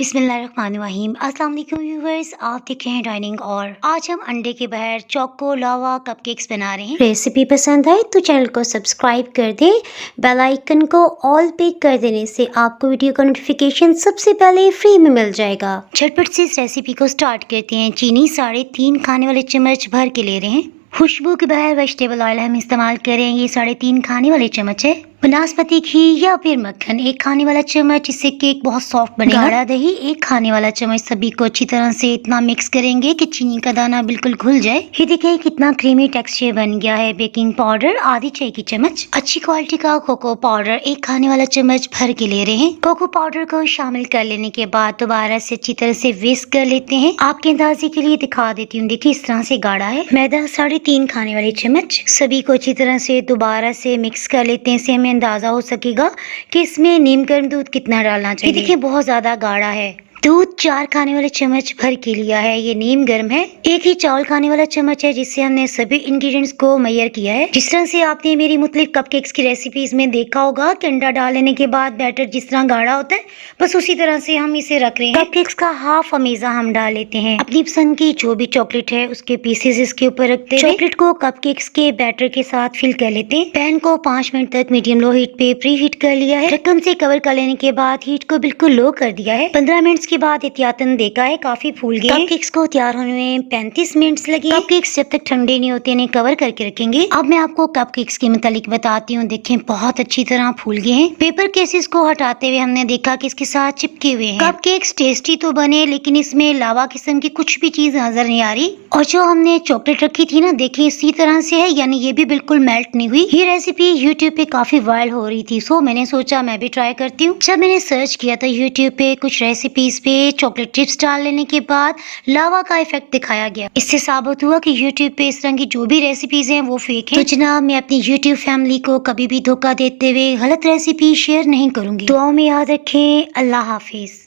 बिस्मिल्लाहिर्रहमानिर्रहीम। अस्सलाम वालेकुम व्यूअर्स, आप देख रहे हैं डाइनिंग। और आज हम अंडे के बगैर चोको लावा कपकेक्स बना रहे हैं। रेसिपी पसंद आए तो चैनल को सब्सक्राइब कर दें। बेल आइकन को ऑल पे कर देने से आपको वीडियो का नोटिफिकेशन सबसे पहले फ्री में मिल जाएगा। झटपट से इस रेसिपी को स्टार्ट करते हैं। चीनी 3.5 खाने वाले चम्मच भर के ले रहे हैं। खुशबू के बगैर वेजिटेबल ऑयल हम इस्तेमाल करेंगे। 3.5 खाने वाले चम्मच है। बनास्पति घी या फिर मक्खन 1 खाने वाला चम्मच, इससे केक बहुत सॉफ्ट बनेगा। गाढ़ा दही 1 खाने वाला चम्मच। सभी को अच्छी तरह से इतना मिक्स करेंगे कि चीनी का दाना बिल्कुल घुल जाए। ये देखिए कितना क्रीमी टेक्सचर बन गया है। बेकिंग पाउडर आधी चाय की चम्मच। अच्छी क्वालिटी का कोको पाउडर 1 खाने वाला चम्मच भर के ले रहे हैं। कोको पाउडर को शामिल कर लेने के बाद दोबारा से अच्छी तरह से विस्क कर लेते हैं। आपके अंदाजे के लिए दिखा देती हूँ, देखिए इस तरह से गाढ़ा है। मैदा 3.5 खाने वाले चम्मच। सभी को अच्छी तरह से दोबारा से मिक्स कर लेते हैं। इससे हमें अंदाजा हो सकेगा कि इसमें नीम गर्म दूध कितना डालना चाहिए। देखिए बहुत ज्यादा गाढ़ा है। दूध 4 खाने वाले चम्मच भर के लिया है। ये नीम गर्म है। 1 ही चावल खाने वाला चम्मच है, जिससे हमने सभी इंग्रेडिएंट्स को मेजर किया है। जिस तरह से आपने मेरी मुख्तलिफ कपकेक्स की रेसिपीज में देखा होगा कि अंडा डाल लेने के बाद बैटर जिस तरह गाढ़ा होता है, बस उसी तरह से हम इसे रख रहे हैं। कपकेक्स का हाफ अमेजा हम डाल लेते हैं। अपनी पसंद की जो भी चॉकलेट है उसके पीसेस इसके ऊपर रखते हैं। चॉकलेट को कपकेक्स के बैटर के साथ फिल कर लेते हैं। पैन को 5 मिनट तक मीडियम लो हीट पे प्री हीट कर लिया है। ढक्कन से कवर कर लेने के बाद हीट को बिल्कुल लो कर दिया है। 15 मिनट के बाद एहतियातन देखा है काफी फूल गए। कपकेक्स को तैयार होने में 35 मिनट लगे। कपकेक्स जब तक ठंडे नहीं होते इन्हें कवर करके रखेंगे। अब मैं आपको कपकेक्स के मुतालिक बताती हूँ। देखें बहुत अच्छी तरह फूल गए हैं। पेपर केसेस को हटाते हुए हमने देखा कि इसके साथ चिपके हुए हैं। कपकेक्स टेस्टी तो बने, लेकिन इसमें लावा किस्म की कुछ भी चीज नजर नहीं आ रही। और जो हमने चॉकलेट रखी थी ना, देखिए इसी तरह से है, यानी ये भी बिल्कुल मेल्ट नहीं हुई। ये रेसिपी यूट्यूब पे काफी वायरल हो रही थी, सो मैंने सोचा मैं भी ट्राई करती हूँ। जब मैंने सर्च किया था यूट्यूब पे कुछ रेसिपीज पे चॉकलेट चिप्स डाल लेने के बाद लावा का इफेक्ट दिखाया गया। इससे साबित हुआ कि यूट्यूब पे इस तरह की जो भी रेसिपीज हैं वो फेक हैं। तो जनाब, मैं अपनी यूट्यूब फैमिली को कभी भी धोखा देते हुए गलत रेसिपी शेयर नहीं करूंगी। दुआओं में याद रखें। अल्लाह हाफिज।